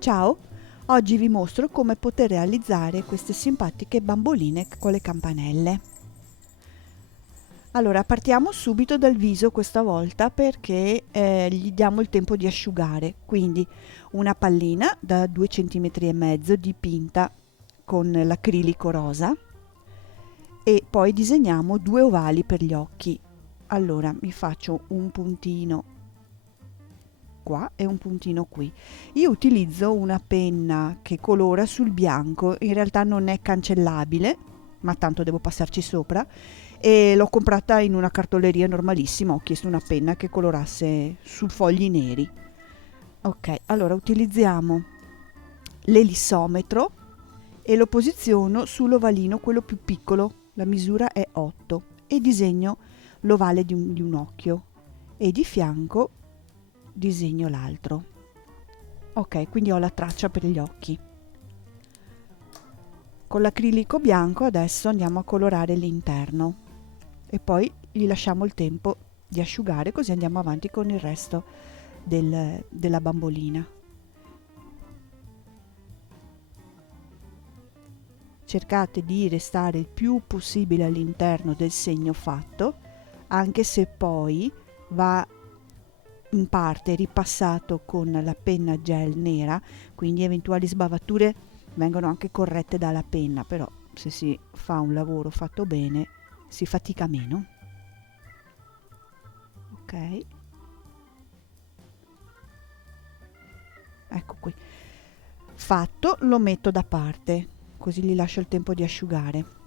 Ciao, oggi vi mostro come poter realizzare queste simpatiche bamboline con le campanelle. Allora, partiamo subito dal viso questa volta perché gli diamo il tempo di asciugare. Quindi una pallina da 2,5 cm dipinta con l'acrilico rosa e poi disegniamo due ovali per gli occhi. Allora, mi faccio un puntino qua e un puntino qui. Io utilizzo una penna che colora sul bianco, in realtà non è cancellabile, ma tanto devo passarci sopra, e l'ho comprata in una cartoleria normalissima, ho chiesto una penna che colorasse su fogli neri. Ok, allora utilizziamo l'elissometro e lo posiziono sull'ovalino, quello più piccolo, la misura è 8, e disegno l'ovale di un occhio e di fianco disegno l'altro. Ok, quindi ho la traccia per gli occhi. Con l'acrilico bianco adesso andiamo a colorare l'interno e poi gli lasciamo il tempo di asciugare, così andiamo avanti con il resto della bambolina. Cercate di restare il più possibile all'interno del segno fatto, anche se poi va in parte ripassato con la penna gel nera, quindi eventuali sbavature vengono anche corrette dalla penna, però se si fa un lavoro fatto bene si fatica meno. Ok, ecco qui. Fatto, lo metto da parte, così gli lascio il tempo di asciugare.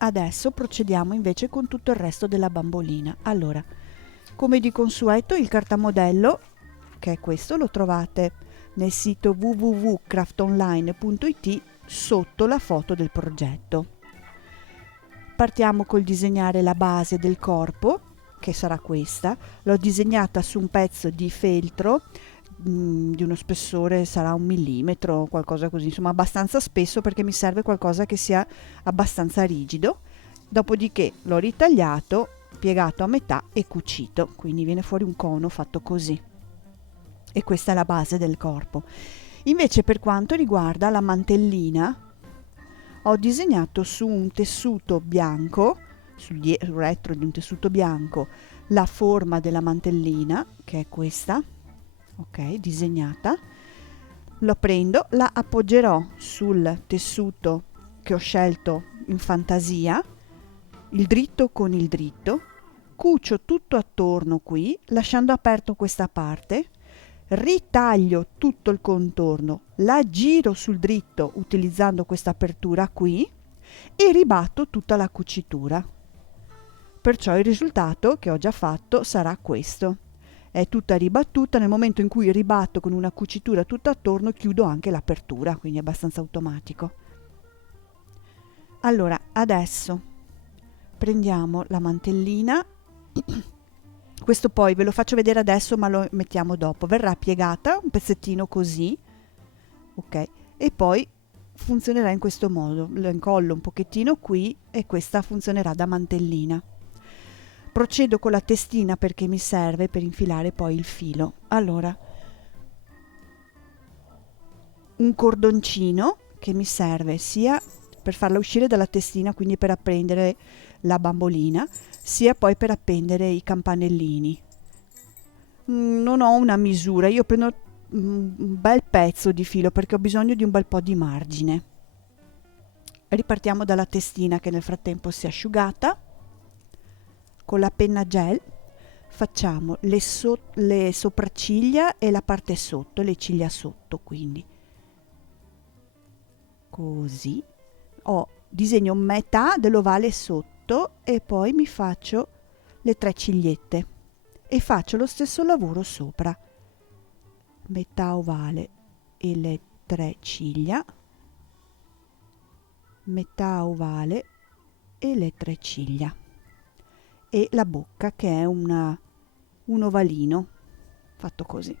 Adesso procediamo invece con tutto il resto della bambolina. Allora, come di consueto, il cartamodello, che è questo, lo trovate nel sito www.craftonline.it sotto la foto del progetto. Partiamo col disegnare la base del corpo, che sarà questa. L'ho disegnata su un pezzo di feltro di uno spessore, sarà 1 millimetro, qualcosa così, insomma abbastanza spesso perché mi serve qualcosa che sia abbastanza rigido. Dopodiché l'ho ritagliato, piegato a metà e cucito, quindi viene fuori un cono fatto così. E questa è la base del corpo. Invece per quanto riguarda la mantellina, ho disegnato su un tessuto bianco, sul retro di un tessuto bianco, la forma della mantellina, che è questa, ok, disegnata. Lo prendo, la appoggerò sul tessuto che ho scelto in fantasia, il dritto con il dritto, cucio tutto attorno qui, lasciando aperto questa parte, ritaglio tutto il contorno, la giro sul dritto utilizzando questa apertura qui e ribatto tutta la cucitura. Perciò il risultato che ho già fatto sarà questo. È tutta ribattuta, nel momento in cui ribatto con una cucitura tutta attorno chiudo anche l'apertura, quindi è abbastanza automatico. Allora, adesso prendiamo la mantellina. Questo poi ve lo faccio vedere adesso, ma lo mettiamo dopo. Verrà piegata un pezzettino così, ok? E poi funzionerà in questo modo. Lo incollo un pochettino qui e questa funzionerà da mantellina. Procedo con la testina perché mi serve per infilare poi il filo. Allora, un cordoncino che mi serve sia per farla uscire dalla testina, quindi per appendere la bambolina, sia poi per appendere i campanellini. Non ho una misura, io prendo un bel pezzo di filo perché ho bisogno di un bel po' di margine. Ripartiamo dalla testina che nel frattempo si è asciugata. Con la penna gel facciamo le sopracciglia e la parte sotto, le ciglia sotto, quindi così. Disegno metà dell'ovale sotto e poi mi faccio le 3 cigliette e faccio lo stesso lavoro sopra. Metà ovale e le 3 ciglia, metà ovale e le 3 ciglia. E la bocca che è un ovalino fatto così.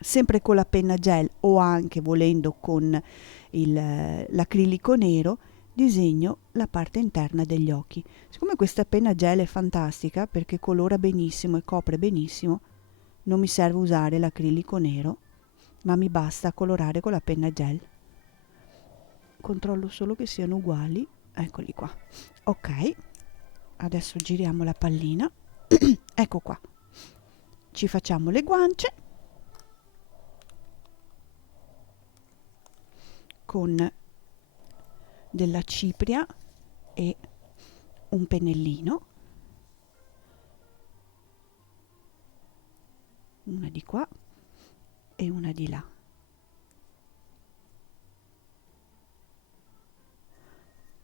Sempre con la penna gel o anche volendo con l'acrilico nero disegno la parte interna degli occhi. Siccome questa penna gel è fantastica perché colora benissimo e copre benissimo, non mi serve usare l'acrilico nero, ma mi basta colorare con la penna gel. Controllo solo che siano uguali, eccoli qua. Ok, adesso giriamo la pallina. Ecco qua, ci facciamo le guance con della cipria e un pennellino, una di qua e una di là.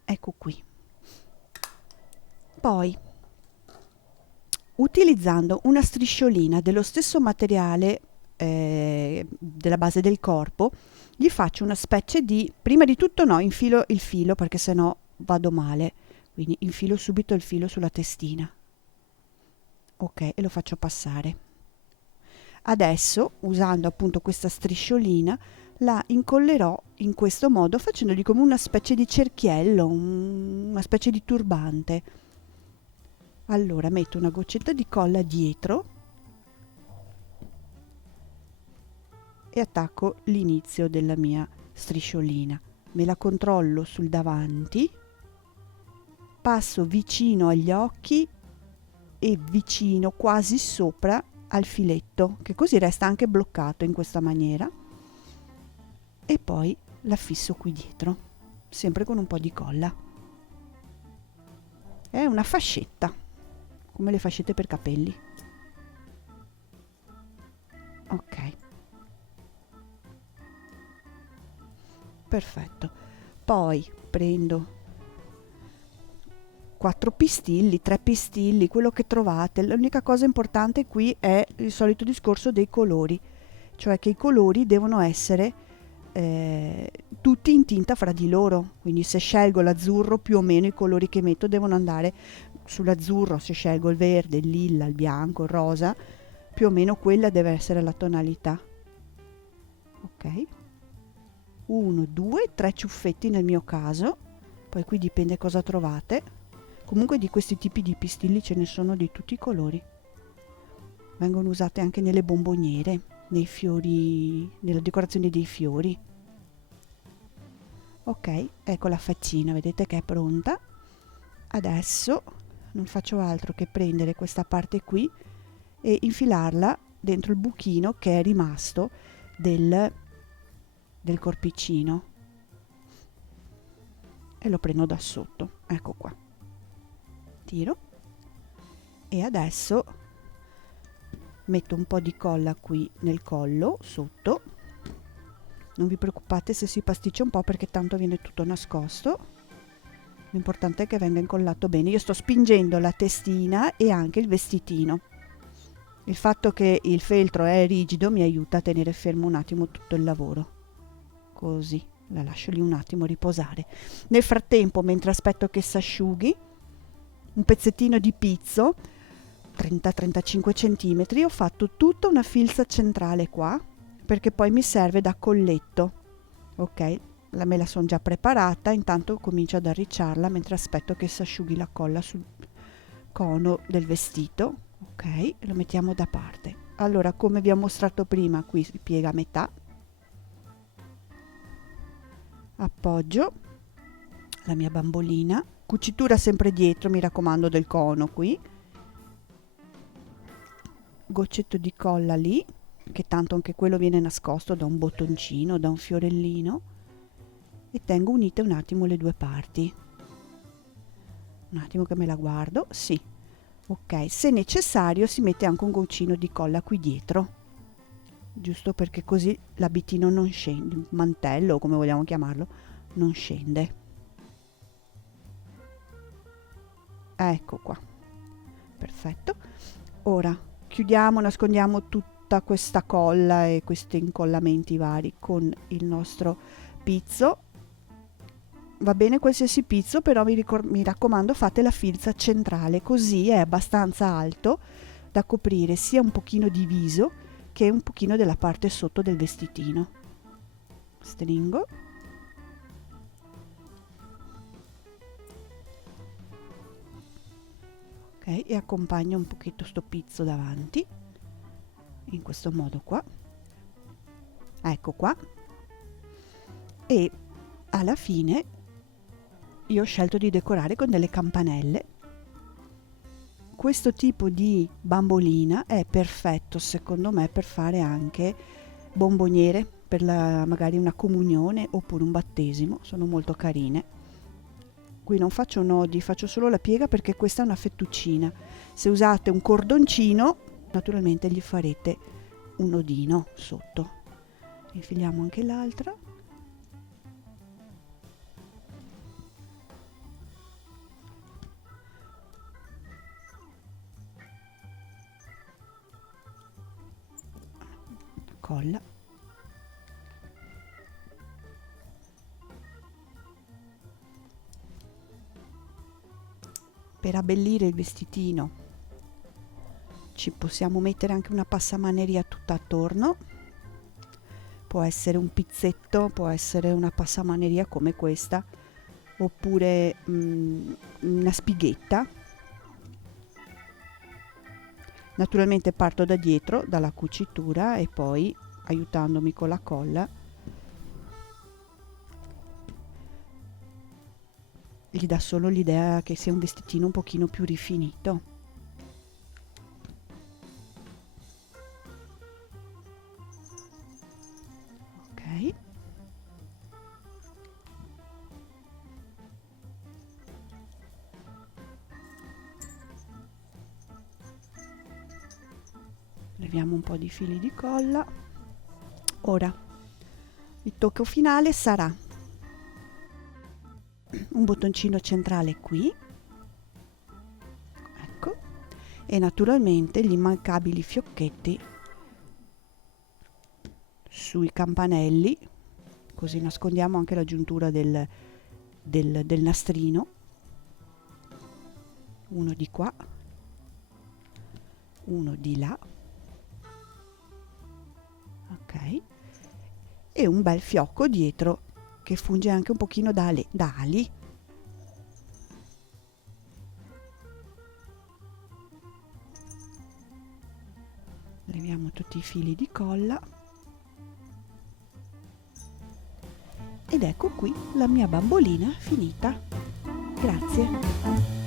Ecco qui. Poi, utilizzando una strisciolina dello stesso materiale della base del corpo, gli faccio una specie di, prima di tutto no, infilo il filo perché sennò vado male, quindi infilo subito il filo sulla testina. Ok, e lo faccio passare. Adesso, usando appunto questa strisciolina, la incollerò in questo modo, facendogli come una specie di cerchiello, una specie di turbante. Allora metto una goccetta di colla dietro e attacco l'inizio della mia strisciolina. Me la controllo sul davanti, passo vicino agli occhi e vicino, quasi sopra al filetto, che così resta anche bloccato in questa maniera, e poi la fisso qui dietro, sempre con un po' di colla. È una fascetta, come le fascette per capelli. Ok, perfetto. Poi prendo 4 pistilli, 3 pistilli, quello che trovate. L'unica cosa importante qui è il solito discorso dei colori, cioè che i colori devono essere tutti in tinta fra di loro, quindi se scelgo l'azzurro più o meno i colori che metto devono andare sull'azzurro, se scelgo il verde, il lilla, il bianco, il rosa, più o meno quella deve essere la tonalità. Ok, 1, 2, 3 ciuffetti nel mio caso, poi qui dipende cosa trovate. Comunque di questi tipi di pistilli ce ne sono di tutti i colori, vengono usate anche nelle bomboniere, nei fiori, nella decorazione dei fiori. Ok, ecco la faccina, vedete che è pronta. Adesso non faccio altro che prendere questa parte qui e infilarla dentro il buchino che è rimasto del corpicino e lo prendo da sotto, ecco qua, tiro e adesso metto un po' di colla qui nel collo sotto. Non vi preoccupate se si pasticcia un po' perché tanto viene tutto nascosto. L'importante è che venga incollato bene. Io sto spingendo la testina e anche il vestitino. Il fatto che il feltro è rigido mi aiuta a tenere fermo un attimo tutto il lavoro. Così, la lascio lì un attimo riposare. Nel frattempo, mentre aspetto che si asciughi, un pezzettino di pizzo, 30-35 cm, ho fatto tutta una filza centrale qua, perché poi mi serve da colletto. Ok, me la sono già preparata, intanto comincio ad arricciarla mentre aspetto che si asciughi la colla sul cono del vestito. Ok, lo mettiamo da parte. Allora, come vi ho mostrato prima, qui si piega a metà, appoggio la mia bambolina, cucitura sempre dietro, mi raccomando, del cono qui, goccetto di colla lì, che tanto anche quello viene nascosto da un bottoncino, da un fiorellino, e tengo unite un attimo le due parti. Un attimo che me la guardo, sì, ok, se necessario si mette anche un goccino di colla qui dietro, giusto perché così l'abitino non scende, il mantello o come vogliamo chiamarlo, non scende. Ecco qua, perfetto. Ora chiudiamo, nascondiamo tutta questa colla e questi incollamenti vari con il nostro pizzo. Va bene qualsiasi pizzo, però mi raccomando fate la filza centrale, così è abbastanza alto da coprire sia un pochino di viso che un pochino della parte sotto del vestitino. Stringo. Ok, e accompagno un pochetto sto pizzo davanti. in questo modo qua, ecco qua, e alla fine io ho scelto di decorare con delle campanelle. Questo tipo di bambolina è perfetto secondo me per fare anche bomboniere per magari una comunione oppure un battesimo, sono molto carine. Qui non faccio nodi, faccio solo la piega perché questa è una fettuccina. Se usate un cordoncino, naturalmente gli farete un nodino sotto. Infiliamo anche l'altra. Colla. Per abbellire il vestitino ci possiamo mettere anche una passamaneria tutta attorno, può essere un pizzetto, può essere una passamaneria come questa, oppure una spighetta. Naturalmente parto da dietro, dalla cucitura, e poi aiutandomi con la colla gli dà solo l'idea che sia un vestitino un pochino più rifinito. Ok. Leviamo un po' di fili di colla. Ora il tocco finale sarà un bottoncino centrale qui, ecco, e naturalmente gli immancabili fiocchetti sui campanelli, così nascondiamo anche la giuntura del nastrino. Uno di qua, uno di là, ok, e un bel fiocco dietro che funge anche un pochino da ali. Leviamo tutti i fili di colla ed ecco qui la mia bambolina finita. Grazie.